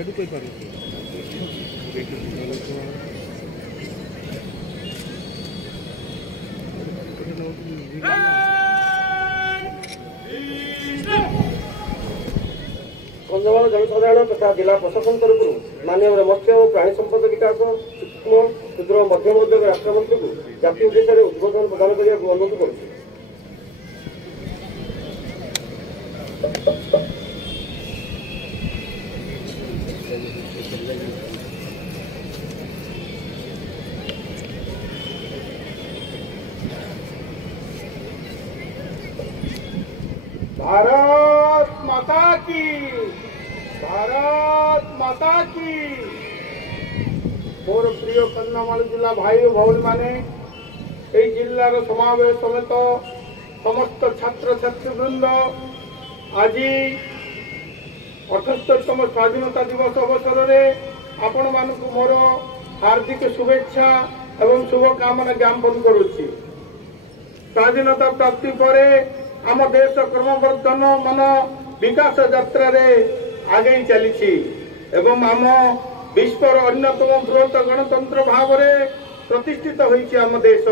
कंधमाल जनसाधारण तथा जिला प्रशासन तरफ माननीय मत्स्य और प्राणी संपद विकास सूक्ष्म क्षुद्र मध्यम उद्योग राष्ट्रमंत्री को जाति उद्देश्य में उद्बोधन प्रदान करने को अनुरोध करुच्छे। भारत माता की, भारत माता की। मोर प्रिय कंधमाल जिला भाई भौणी माने जिलार समावेश समेत समस्त छात्र छात्री वृंद आज 78तम स्वाधीनता दिवस अवसर में आपण मानक मोर हार्दिक शुभेच्छा एवं शुभकामना ज्ञापन करुच्ची। स्वाधीनता प्राप्ति पर आम देश क्रमवर्धन मन विकास यात्रा आगे चली एवं आम विश्वर अन्यतम बृहत गणतंत्र भाव प्रतिष्ठित होइछि। आम देश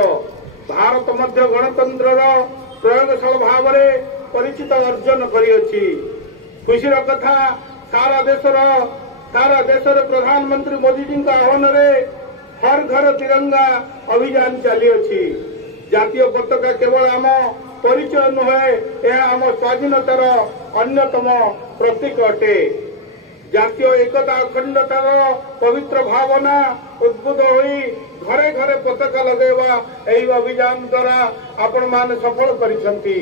भारत मध्य गणतंत्र प्रयोगशाला भाव परिचित अर्जन करिअछि। खुशीर कथा सारा देशर प्रधानमंत्री मोदी जी आह्वान हर घर तिरंगा अभियान चली अछि। जातीय पताका केवल आम परिचय नुहे, यह आम स्वाधीनतार अन्यतम प्रतीक अटे। जातीय एकता अखंडतार पवित्र भावना उद्बुद्ध होई घरे घरे पताका लगेवा एही अभियान द्वारा आपण मान सफल करिसंती।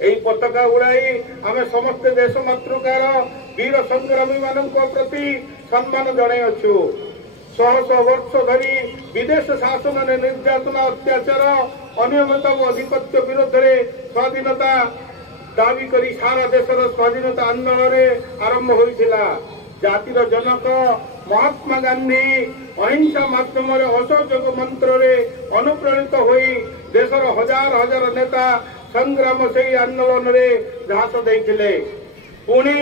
एही पताका उड़ाई आमे समस्त देश मातृकार वीर संग्रामी मानक प्रति सम्मान जणाइछु। शह शह वर्ष धरी विदेश शासन ने निर्यातना अत्याचार अनियमित अधिपत्य विरोध में स्वाधीनता दावी करी सारा देशर स्वाधीनता आंदोलन आरंभ होइथिला। जातिर जनक महात्मा गांधी अहिंसा माध्यम असहयोग मंत्र रे अनुप्राणित होई देशर हजार हजार नेता संग्राम से आंदोलन रे झांस देइथिले। पुणी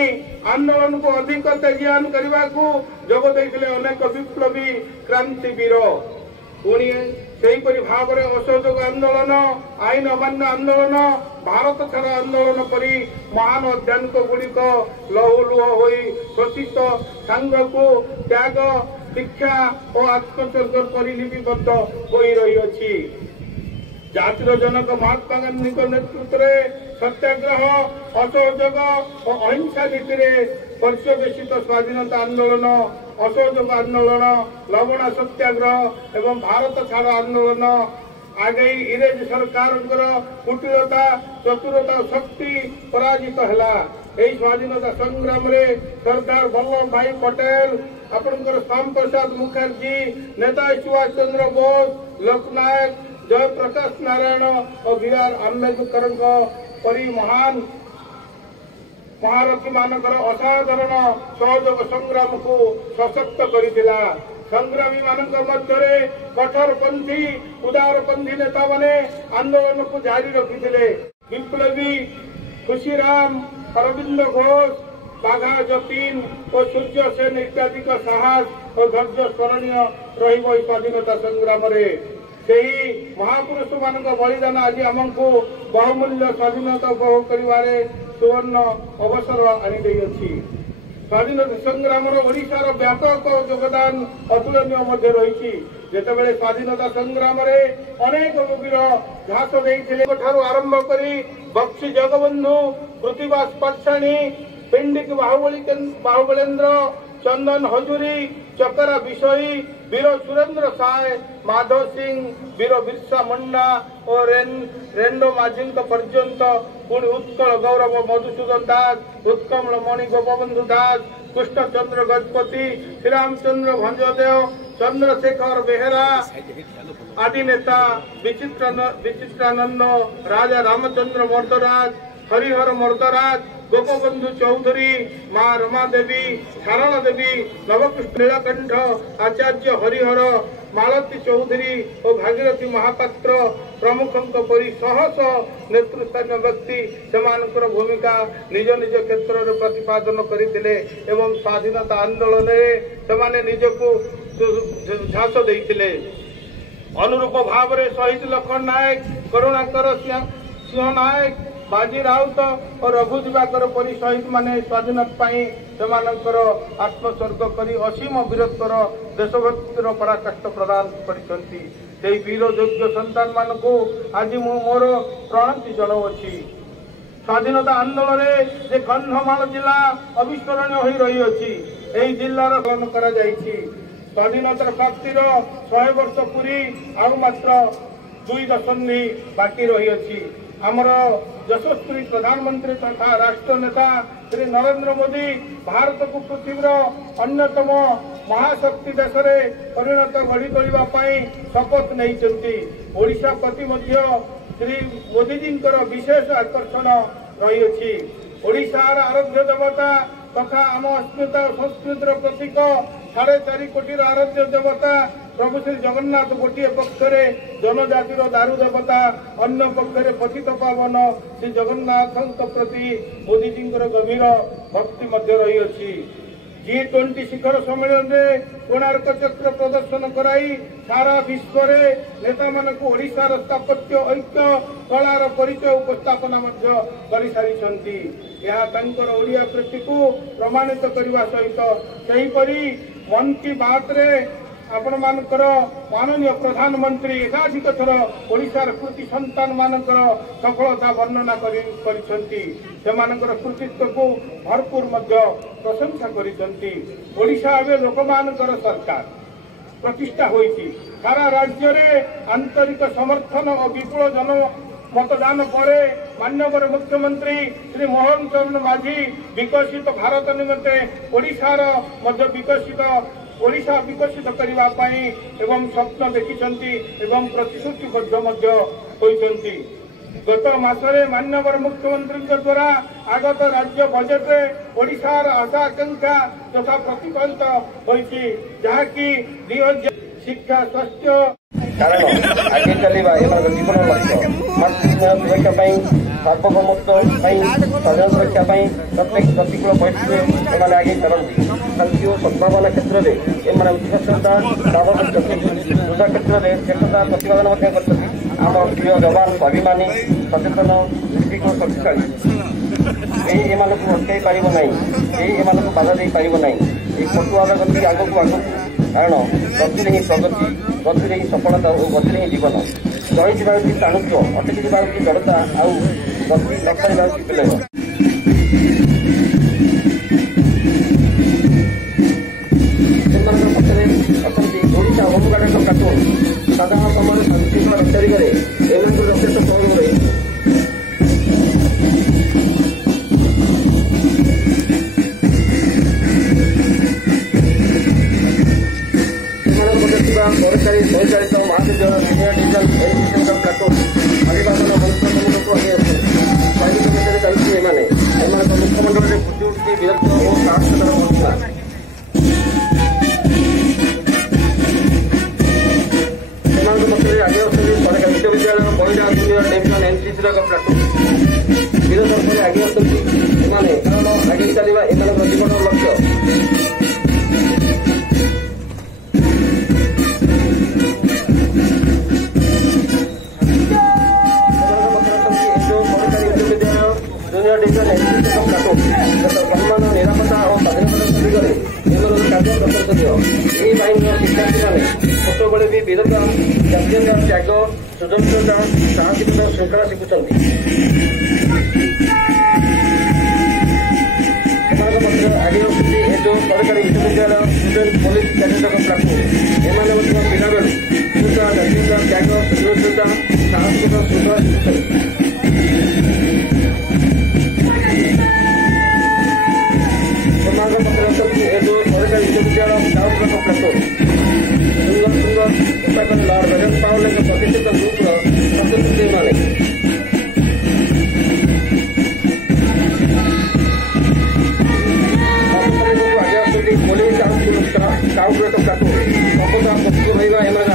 आंदोलन को अधिक तेजियान करने को जोग देइथिले अनेक विप्लवी क्रांतिवीर। पुणी सेहीपरि भाव में असहयोग आंदोलन, आईन अमान्य आंदोलन, भारत छाड़ आंदोलन परी महान अध्यात्म गुड़िक लहुलुह हो शोषित सांग को त्याग शिक्षा और आत्मसर्ग कर लिपिबद्ध हो रही अछि। जातिर जनक महात्मा गांधी नेतृत्व में सत्याग्रह, असहयोग और अहिंसा नीति पर्यवेसित स्वाधीनता आंदोलन, असहयोग आंदोलन, लवण सत्याग्रह एवं भारत छाड़ आंदोलन आगे इंग्रेज सरकार कुटिलता चतुरता शक्ति पराजित है। यही स्वाधीनता संग्राम रे सरदार वल्लभ भाई पटेल, आपनकर श्याम प्रसाद मुखर्जी, नेताजी सुभाष चंद्र बोस, लोकनायक जयप्रकाश नारायण और बी.आर. आंबेडकर परी महान महारथी मानकर असाधारण सहयोग संग्राम को सशक्त करिथिला। संग्रामी मानक मध्य कठोरपंथी उदारपंथी नेता माने आंदोलन को जारी रखिथिले। विप्लवी खुशीराम, अरविंद घोष, बाघा जतीन और सूर्य सेन इत्यादि का साहस और धैर्य स्मरणीय रहिबो स्वाधीनता संग्राम रे। सेही महापुरुष मानक बलिदान आज आमको बहुमूल्य स्वाधीनता उपभोग करिवारे सुवर्ण अवसर आनी अछि। स्वाधीनता संग्राम ओडिशार व्यापक योगदान अतुलनीय रही। जेतेबेले स्वाधीनता संग्राम रे अनेक वीर झांस देइथिले ठारू आरंभ करी बक्सी जगबंधु, कृतिवास पातशाणी, पिंडिक बाहुबलेन्द्र, चंदन हजूरी, चकरा विषयी, वीर सुरेंद्र साय, माधव सिंह, वीर बिरसा मुंडा और रेंडो माझी पर्यंत पुणी उत्कल गौरव मधुसूदन दास, उत्कमल मणि गोपबंधु दास, कृष्णचंद्र गजपति, श्रीरामचंद्र भंजदेव, चंद्रशेखर बेहेरा आदि नेता, विचित्रानंद, राजा रामचंद्र मर्दराज, हरिहर मर्दराज, गोपबंधु चौधरी, माँ रमा देवी, सारला देवी, नवकृष्ण नीलकंठ, आचार्य हरिहर, ମାଳତୀ ଚୌଧୁରୀ ଓ ଭାଗୀରଥୀ ମହାପାତ୍ର ପ୍ରମୁଖଙ୍କ ପରି ଶହ ଶହ ନେତୃସ୍ଥାନୀୟ ବ୍ୟକ୍ତି ସେମାନଙ୍କର ଭୂମିକା ନିଜ ନିଜ କ୍ଷେତ୍ରରେ ପ୍ରତିପାଦନ କରିଥିଲେ ଏବଂ ସ୍ୱାଧୀନତା ଆନ୍ଦୋଳନରେ ସେମାନେ ନିଜକୁ ଝାସ ଦେଇଥିଲେ। ଅନୁରୂପ ଭାବରେ ଶହୀଦ ଲକ୍ଷ୍ମଣ ନାୟକ, କରୁଣାକର ସିଂହ ନାୟକ, ବାଜି ରାଉତ ଓ ରଘୁ ଦିବାକର ପରି ଶହୀଦମାନେ ସ୍ୱାଧୀନତା ପାଇଁ ସେମାନଙ୍କର ଆତ୍ମୋତ୍ସର୍ଗ କରି ଅସୀମ ବୀରତ୍ୱର ଦେଶଭକ୍ତିର ପରାକାଷ୍ଠ ପ୍ରଦାନ କରିଛନ୍ତି। ସେହି ବୀର ଯୋଗ୍ୟ ସନ୍ତାନମାନଙ୍କୁ ଆଜି ମୁଁ ମୋର ପ୍ରଣତି ଜଣାଉଅଛି। ସ୍ୱାଧୀନତା ଆନ୍ଦୋଳନରେ ଯେ କନ୍ଧମାଳ ଜିଲ୍ଲା ଅବିସ୍ମରଣୀୟ ହୋଇ ରହିଅଛି, ଏହି ଜିଲ୍ଲାର ଗଠନ କରାଯାଇଛି। ସ୍ୱାଧୀନତାର ପ୍ରାପ୍ତିର 100 ବର୍ଷ ପୁରୀ ଆଉ ମାତ୍ର 2 ଦଶନ୍ଧି ବାକି ରହିଅଛି। ଆମର ଯଶସ୍ୱୀ ପ୍ରଧାନମନ୍ତ୍ରୀ ତଥା ରାଷ୍ଟ୍ର ନେତା ଶ୍ରୀ ନରେନ୍ଦ୍ର ମୋଦି ଭାରତକୁ ପୃଥିବୀର ଅନ୍ୟତମ ମହାଶକ୍ତି ଦେଶରେ ପରିଣତ ଗଢ଼ି ତୋଳିବା ପାଇଁ ଶପଥ ନେଇଛନ୍ତି। ଓଡ଼ିଶା ପ୍ରତି ମଧ୍ୟ ଶ୍ରୀ ମୋଦିଜୀଙ୍କର ବିଶେଷ ଆକର୍ଷଣ ରହିଅଛି। ଓଡ଼ିଶାର ଆରାଧ୍ୟ ଦେବତା ତଥା ଆମ ଅସ୍ମିତା ଓ ସଂସ୍କୃତିର ପ୍ରତୀକ 4.5 କୋଟିର ଆରାଧ୍ୟ ଦେବତା ପ୍ରଭୁ ଶ୍ରୀ ଜଗନ୍ନାଥ ଗୋଟିଏ ପକ୍ଷରେ ଜନଜାତିର ଦାରୁ ଦେବତା, ଅନ୍ୟ ପକ୍ଷରେ ପତିତ ପାବନ ଶ୍ରୀ ଜଗନ୍ନାଥଙ୍କ ପ୍ରତି ମୋଦିଜୀଙ୍କର ଗଭୀର ଭକ୍ତି ମଧ୍ୟ ରହିଅଛି। G20 ଶିଖର ସମ୍ମିଳନୀରେ କୋଣାର୍କ ଚକ୍ର ପ୍ରଦର୍ଶନ କରାଇ ସାରା ବିଶ୍ୱରେ ନେତାମାନଙ୍କୁ ଓଡ଼ିଶାର ସ୍ଥାପତ୍ୟ ଐକ୍ୟ କଳାର ପରିଚୟ ଉପସ୍ଥାପନା ମଧ୍ୟ କରିସାରିଛନ୍ତି। ଏହା ତାଙ୍କର ଓଡ଼ିଆ ପ୍ରୀତିକୁ ପ୍ରମାଣିତ କରିବା ସହିତ ସେହିପରି ମନ୍ କି ବାତ୍ରେ ଆପଣମାନଙ୍କର ମାନନୀୟ ପ୍ରଧାନମନ୍ତ୍ରୀ ଏକାଧିକ ଥର ଓଡ଼ିଶାର କୃତି ସନ୍ତାନମାନଙ୍କର ସଫଳତା ବର୍ଣ୍ଣନା କରିଛନ୍ତି। ସେମାନଙ୍କର କୃତିତ୍ୱକୁ ଭରପୁର ମଧ୍ୟ ପ୍ରଶଂସା କରିଛନ୍ତି। ଓଡ଼ିଶା ଏବେ ଲୋକମାନଙ୍କର ସରକାର ପ୍ରତିଷ୍ଠା ହୋଇଛି। ସାରା ରାଜ୍ୟରେ ଆନ୍ତରିକ ସମର୍ଥନ ଓ ବିପୁଳ ଜନ ମତଦାନ ପରେ ମାନ୍ୟବର ମୁଖ୍ୟମନ୍ତ୍ରୀ ଶ୍ରୀ ମୋହନ ଚରଣ ମାଝୀ ବିକଶିତ ଭାରତ ନିମନ୍ତେ ଓଡ଼ିଶାର ମଧ୍ୟ ଓଡ଼ିଶା ବିକଶିତ କରିବା ପାଇଁ ଏବଂ ସ୍ୱପ୍ନ ଦେଖିଛନ୍ତି ଏବଂ ପ୍ରତିଶ୍ରୁତିବଦ୍ଧ ମଧ୍ୟ ହୋଇଛନ୍ତି। ଗତ ମାସରେ ମାନ୍ୟବର ମୁଖ୍ୟମନ୍ତ୍ରୀଙ୍କ ଦ୍ୱାରା ଆଗତ ରାଜ୍ୟ ବଜେଟ୍ରେ ଓଡ଼ିଶାର ଆଶା ଆକାଂକ୍ଷା ଯଥା ପ୍ରତିଫଳିତ ହୋଇଛି, ଯାହାକି 2000 ଶିକ୍ଷା, ସ୍ୱାସ୍ଥ୍ୟ କାରଣ ଆଗେଇ ଚାଲିବା ଏମାନଙ୍କ ଜୀବନ ଲକ୍ଷ୍ୟ। ମାତୃଭୂମିର ସୁରକ୍ଷା ପାଇଁ, ସାର୍ବଭୌମତ୍ୱ ପାଇଁ, ସ୍ୱାଧୀନ ସୁରକ୍ଷା ପାଇଁ ପ୍ରତ୍ୟେକ ପ୍ରତିକୂଳ ପରିସ୍ଥିତିରେ ଏମାନେ ଆଗେଇ ଚାଲନ୍ତି। ଶାନ୍ତି ଓ ସଦ୍ଭାବନା କ୍ଷେତ୍ରରେ ଏମାନେ ଉତ୍କର୍ଷତା ଲାଭ କରିଛନ୍ତି। ଯୁଦ୍ଧ କ୍ଷେତ୍ରରେ ଶ୍ରେଷ୍ଠତା ପ୍ରତିପାଦନ ମଧ୍ୟ କରିଛନ୍ତି। ଆମ ପ୍ରିୟ ଯବାନ ସ୍ୱାଭିମାନୀ, ସଚେତନ, ନିର୍ଭୀକ, ଶକ୍ତିଶାଳୀ। କେହି ଏମାନଙ୍କୁ ଅଟକାଇ ପାରିବ ନାହିଁ, କେହି ଏମାନଙ୍କୁ ବାଧା ଦେଇପାରିବ ନାହିଁ। ଏହି ପଟୁଆର ଗତି ଆଗକୁ କାରଣ ଗତିରେ ହିଁ ପ୍ରଗତି, ଗତିରେ ହିଁ ସଫଳତା ଓ ଗତିରେ ହିଁ ଜୀବନ। ରହିଯିବା ହେଉଛି ଚାଣୁକ୍ୟ, ଅଟକି ଯିବା ହେଉଛି ଜଡ଼ତା, ଆଉ ଗତି ନ କରିବା ହେଉଛି ବିଲୟ। ସେମାନଙ୍କ ପକ୍ଷରେ ଅଛନ୍ତି ଓଡ଼ିଶା ହୋମଗାର୍ଡଙ୍କ ପ୍ଲାଟୁନ। ସାଧାରଣ ସମୟରେ ଶାନ୍ତିଶୃଙ୍ଖଳା ରକ୍ଷା ଦିଗରେ ଏମାନଙ୍କୁ ଯଥେଷ୍ଟ ସହଯୋଗ ରହିଛି। ସରକାରୀ ପରିଚାଳିତ ମହାବିଦ୍ୟାଳୟ ସିନିୟର ଡିଭିଜନ ଏଜୁକେସନ ପ୍ଲାଟୁନ ଅଭିଭାବନ ମନ୍ତ୍ରମଣ୍ଡଳକୁ ଆଗେଇ ଆସୁଛନ୍ତି। ସୈନିକ ଭିତରେ ଚାଲିଛି ଏମାନଙ୍କ ମୁଖ୍ୟମଣ୍ଡଳରେ ଫୁଟି ଉଠୁଛି ବୀରତ୍ୱ ଓ ସାହସିକତାର ବର୍ଷା। ସେମାନଙ୍କ ମଧ୍ୟରେ ଆଗେଇ ଆସୁଛନ୍ତି ସରକାରୀ ବିଶ୍ୱବିଦ୍ୟାଳୟ ପଇଡ଼ା ଜୁନିୟର ଡିଭିଜନ ଏନସିସିର ଏକ ପ୍ଲାଟୁନ। ବୀର ଦର୍ଶନରେ ଆଗେଇ ଆସୁଛନ୍ତି ଏମାନେ, କାରଣ ଆଗେଇ ଚାଲିବା ଏମାନଙ୍କ ଜୀବନର ଲକ୍ଷ୍ୟ। ସମ୍ମାନ, ନିରାପତ୍ତା ଓ ସ୍ୱାଧୀନତା ଦିଗରେ ଏମାନଙ୍କ କାର୍ଯ୍ୟ ପ୍ରଶଂସନୀୟ। ଏହି ବାହିନୀର ଶିକ୍ଷାର୍ଥୀମାନେ ଛୋଟବେଳେ ବି ବୀରତା, ଜାତୀୟତା, ତ୍ୟାଗ, ସୃଜନଶୀଳତା, ସାହସିକତା, ଶୃଙ୍ଖଳା ଶିଖୁଛନ୍ତି। ସେମାନଙ୍କ ମଧ୍ୟରେ ଆଗେଇ ଆସୁଛି ଏଜୁ ସରକାରୀ ବିଶ୍ୱବିଦ୍ୟାଳୟ ଷ୍ଟୁଡେଣ୍ଟ ପୋଲିସ କ୍ୟାଡେଟଙ୍କ ପ୍ଲାଟୁନ। ଏମାନେ ମଧ୍ୟ ପିଲାବେଳୁ ଶୃଙ୍ଖଳା, ଜାତୀୟତା, ତ୍ୟାଗ, ସୃଜନଶୀଳତା, ସାହସିକତା, ଶୃଙ୍ଖଳା ଶିଖୁଛନ୍ତି। ସେମାନଙ୍କ ମଧ୍ୟରେ ଅଛନ୍ତି ଏଜୁ ସରକାରୀ ବିଶ୍ୱବିଦ୍ୟାଳୟ ସ୍କାଉଟଙ୍କ ପ୍ଲାଟୁନ। ସୁନ୍ଦର ସୁନ୍ଦର ପୋଷାକରେ ଲର୍ଡ ବେଜେଣ୍ଟ ପାଉଲଙ୍କ ପ୍ରତିଷ୍ଠିତ ଗ୍ରୁପର ସଦସ୍ୟ ଏମାନେ। ଆଗେ ଆସୁଛନ୍ତି ପୋଲିସ ଆଉ ସ୍କାଉଟର ଏକ ପ୍ଲାଟୁନ। ସର୍ବଦା ପ୍ରସ୍ତୁତ ରହିବା ଏମାନଙ୍କ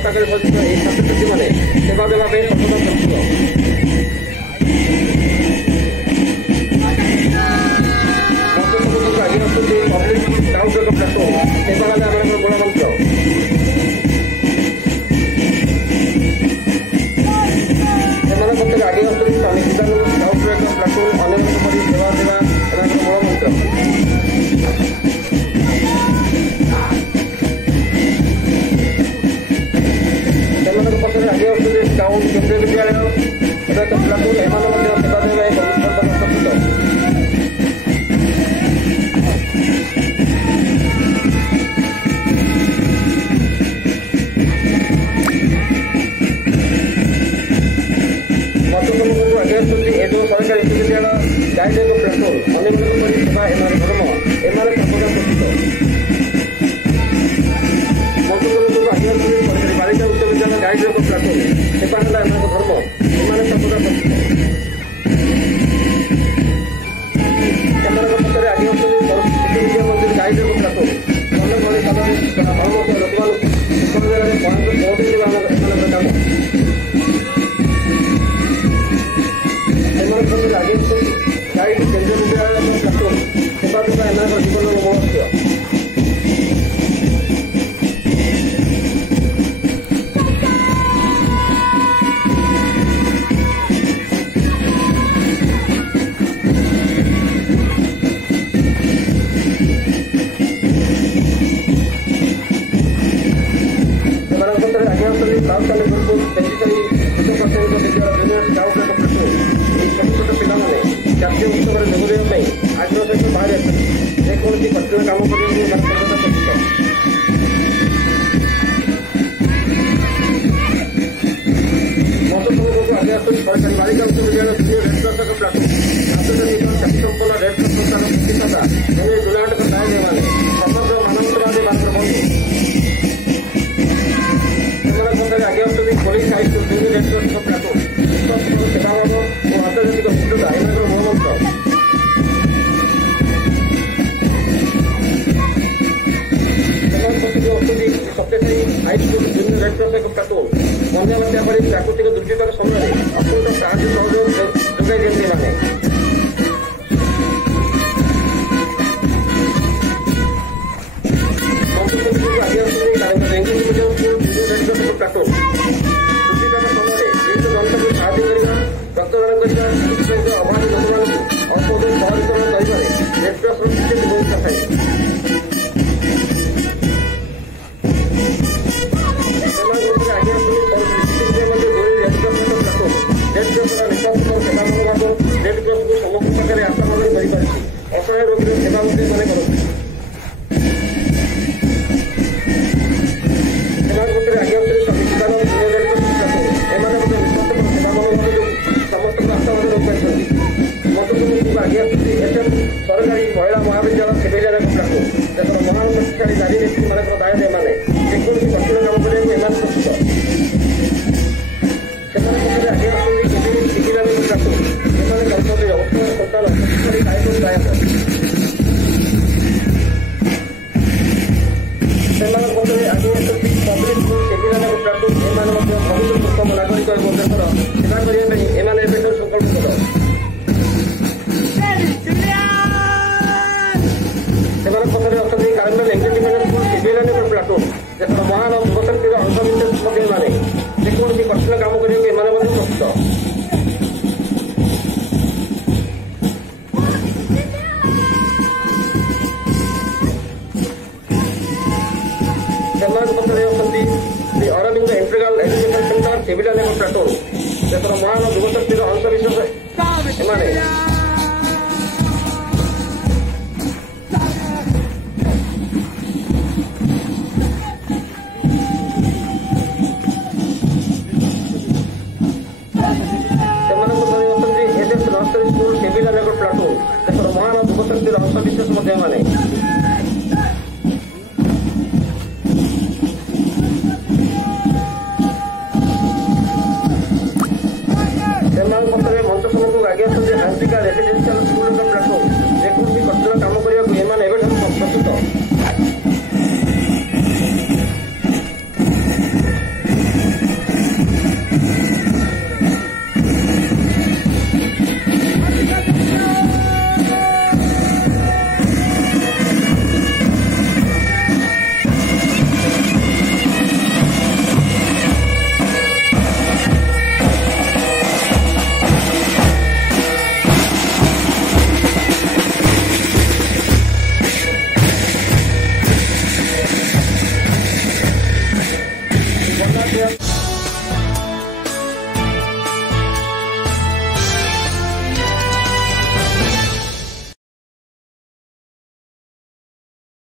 ପତାକାରେ ସଜ୍ଜିତ ଏହି ଛାତ୍ରଛାତ୍ରୀମାନେ ସେବା ଦେବା ପାଇଁ ସତତ ପ୍ରସ୍ତୁତ। ଆଗେଇ ଆସୁଛନ୍ତି ପବ୍ଲିକ ସ୍କାଉଟ୍ ଏକ ପ୍ଲାଟୁନ୍। ସେବା ହେଲା ଆମର ମୂଳ ମନ୍ତ୍ର। ସେମାନଙ୍କ ପକ୍ଷରେ ଆଗେଇ ଆସୁଛନ୍ତି ସ୍ୱାମୀ ଚିଦାନନ୍ଦ ସ୍କାଉଟ୍ର ଏକ ପ୍ଲାଟୁନ୍। ଅନ୍ୟମାନଙ୍କ ପରି ସେବା ଦେବା ଏମାନଙ୍କ ମୂଳ ମନ୍ତ୍ର। ସେମାନଙ୍କ ପକ୍ଷରେ ଆଗେଇ ଆସୁଛନ୍ତି ସ୍କାଉଟ୍ କେନ୍ଦ୍ରୀୟ ବିଦ୍ୟାଳୟ ଏକ ପ୍ଲାଟୁନ୍। ଏମାନେ ମଧ୍ୟ ସେବା ଦେବା ଏକ ପ୍ରସ୍ତୁତ। ମଧୁସୂଦନପୁରକୁ ଆଗେଇ ଆସୁଛନ୍ତି ଏଡୋ ସରକାରୀ ବିଶ୍ୱବିଦ୍ୟାଳୟ ଗାଇଡ୍ ଏକ ପ୍ଲାଟୁନ୍। ଅନ୍ୟମାନଙ୍କ ପରି ସେବା ଏମାନେ ଧର୍ମ। ଏମାନେ ସର୍ବଦା ପ୍ରସ୍ତୁତ। ମଧୁସୂଦନପୁରକୁ ଆଗେଇ ଆସୁଛନ୍ତି ସରକାରୀ ବାଳିକା ଉଚ୍ଚ ବିଦ୍ୟାଳୟ ଗାଇଡ୍ ଏକ ପ୍ଲାଟୁନ୍। ସେବା ହେଲା ଏମାନଙ୍କ ଧର୍ମ। ଏମାନେ ସର୍ବଦା ପ୍ରସ୍ତୁତ। ସେମାନଙ୍କ ପକ୍ଷରେ ଆଗେଇ ଆସୁଛନ୍ତି ସରସ୍ୱତୀ ବିଦ୍ୟା ମନ୍ଦିର ଗାଇଡ୍ ଏକ ପ୍ଲାଟୁନ୍। ଭଲ ଭଳି କାମରେ ଲୋକମାନଙ୍କୁ ସୁଫଳ ଦେବାରେ ପହଞ୍ଚାଇବା ଏମାନଙ୍କର କାମ। ସେମାନଙ୍କ ପକ୍ଷରେ ଆଗେଇ ଆସୁଛନ୍ତି ଗାଇଡ୍ କେନ୍ଦ୍ରୀୟ ବିଦ୍ୟାଳୟ ଏକ ପ୍ଲାଟୁନ୍। ସେବା ଦେବା ଏମାନଙ୍କର ଜୀବନର ମୂଳ ଲକ୍ଷ୍ୟ। ଜାତୀୟ ଉତ୍ସବରେ ଯୋଗ ଦେବା ପାଇଁ ଆଗ୍ରହ ସହିତ ବାହାରି ଆସନ୍ତି। ଯେକୌଣସି କଠିନ କାମ କରିବାକୁ ଏମାନେ ସର୍ବଦା ପ୍ରସ୍ତୁତ। ମଧୁସୂଦନପୁରକୁ ଆଗେଇ ଆସୁଛନ୍ତି ସରକାରୀ ବାଳିକା ଉଚ୍ଚ ବିଦ୍ୟାଳୟ ସିନିୟର ରେଡ୍ କ୍ରସ୍ ଏକ ପ୍ଲାଟୁନ୍। ଆନ୍ତର୍ଜାତିକ ଖ୍ୟାତି ସମ୍ପନ୍ନ ରେଡ୍ କ୍ରସ୍ ସଂସ୍ଥାର ପ୍ରତିଷ୍ଠାତା ହେଲେ ଡୋନାଲ୍ଡଙ୍କ ନାୟକ ଏମାନେ ସମଗ୍ର ମାନବତାବାଦୀ ଏମାନଙ୍କର ବନ୍ଧୁ। ସେମାନଙ୍କ ପକ୍ଷରେ ଆଗେଇ ଆସୁଛନ୍ତି police high school senior red cross ଏକ ପ୍ଲାଟୁନ୍। ବିଶ୍ୱସ୍ତର ସେବାଭାବ ଓ ଆନ୍ତର୍ଜାତିକ ଶୁଦ୍ଧତା ଏମାନଙ୍କର ମୂଳ ମନ୍ତ୍ର। ସେମାନଙ୍କ ପକ୍ଷରୁ ଅଛନ୍ତି Sathya Sai high school junior red cross ଏକ ପ୍ଲାଟୁନ୍। ବନ୍ୟା ବାତ୍ୟା ଭଳି ପ୍ରାକୃତିକ ଦୁର୍ବିପାକ ସମୟରେ ଅତ୍ୟନ୍ତ ସାହାଯ୍ୟ ସହଯୋଗ ଯୋଗାଇ ଦିଅନ୍ତି ଏମାନେ। ମଧୁସୂଦନପୁରକୁ ଆଗେଇ ଆସୁଛନ୍ତି ଡେଙ୍ଗୁ medium school junior red cross ଏକ ପ୍ଲାଟୁନ୍। ଦୁର୍ବିପାକ ସମୟରେ ପୀଡ଼ିତ ଜନତାକୁ ସାହାଯ୍ୟ କରିବା, ରକ୍ତଦାନ କରିବା, ସହିତ ଅଭାବୀ ଲୋକମାନଙ୍କୁ ଔଷଧ ସହରୀକରଣ କରିବାରେ ରେଡ୍ କ୍ରସ୍ର ବିଶେଷ ଭୂମିକା ଥାଏ। ସେମାନଙ୍କ ଆଗେଇ ଆସୁଛନ୍ତି ରେଡ୍ କ୍ରସ୍ ଏକ ପ୍ଲାଟୁନ୍। ରେଡ୍ କ୍ରସ୍ର ନିଃସ୍ୱାର୍ଥ ସେବା ମନୋଭାବ ରେଡ୍ କ୍ରସ୍କୁ ସମସ୍ତ ପ୍ରକାରେ ଆଶା ପ୍ରଦାନ କରିପାରିଛି। ଅସହାୟ ରୋଗୀର ସେବା ମଧ୍ୟ ସେମାନେ କରନ୍ତି। ସେମାନଙ୍କ ଭିତରେ ଆଗେଇ ଆସୁଛନ୍ତି Swami Chidananda junior red cross platoon. ଏମାନେ ମଧ୍ୟ ନିଃସ୍ୱାର୍ଥପର ସେବା ମନୋଭାବ ଯୋଗୁଁ ସମସ୍ତଙ୍କୁ ଆଶାବାଦ ରହିପାରିଛନ୍ତି। ମଧୁସୂଦନପୁରକୁ ଆଗେଇ ଆସୁଛନ୍ତି ଏସ୍ଏମ୍ ସରକାରୀ ମହିଳା ମହାବିଦ୍ୟାଳୟ ସିଭିଲିଆନ୍ ଏକ ପ୍ଲାଟୁନ୍। ଦେଶର ମହାନ ଶକ୍ତିଶାଳୀ ନାରୀ ନେତ୍ରୀମାନଙ୍କର ଦାୟିତ୍ୱ ଏମାନେ। ଯେକୌଣସି କଠିନ କାମ କରିବାକୁ ଏମାନେ ପ୍ରସ୍ତୁତ। ସେମାନଙ୍କ ପକ୍ଷରେ ଆଗେଇ ଆସୁଛନ୍ତି ସିଭିଲିଆନ୍ ଏକ ପ୍ଲାଟୁନ୍। ସେମାନେ କରୁଛନ୍ତି ଉତ୍ତମ ସନ୍ତାନ ଶକ୍ତିଶାଳୀ ଦାୟିତ୍ୱ ଦାୟକ। ସେମାନଙ୍କ ପକ୍ଷରେ ଆଗେଇ ଆସୁଛନ୍ତି ପବ୍ଲିକ ସ୍କୁଲ ସିଭିଲିଆନ୍ ଏକ ପ୍ଲାଟୁନ୍। ଏମାନେ ମଧ୍ୟ ଭବିଷ୍ୟତ ଉତ୍ତମ ନାଗରିକ ଏବଂ ଦେଶର ସେବା କରିବା ପାଇଁ ଏମାନେ ଏବେଠାରୁ ସଂକଳ୍ପବଦ୍ଧ। ସେମାନଙ୍କ ପକ୍ଷରେ ଅଛନ୍ତି Carmel English medium school civilian ଏକ ପ୍ଲାଟୁନ୍। ଦେଶର ମହାନ ଯୁବଶକ୍ତିର ଅଂଶବିଶେଷ ମଧ୍ୟ ଏମାନେ। ଯେକୌଣସି କଠିନ କାମ କରିବାକୁ ଏମାନେ ମଧ୍ୟ ପ୍ରସ୍ତୁତ। ସେମାନଙ୍କ ପକ୍ଷରେ ଅଛନ୍ତି Shri Aurobindo integral education centre civilian ଏକ ପ୍ଲାଟୁନ୍। ଦେଶର ମହାନ ଯୁବଶକ୍ତିର ଅଂଶବିଶେଷ ଏମାନେ।